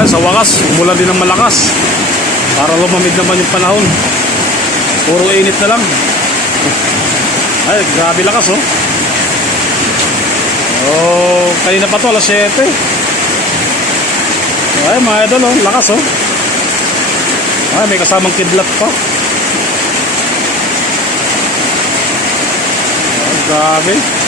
Ayan, sa wakas, umulan din ng malakas. Para lumamig naman yung panahon. Puro init na lang. Ay, grabe lakas oh. Oh, kanina pa to, alas 7. Ay, mga idol oh, lakas oh. Ay, may kasamang kidlat pa. Ay, grabe.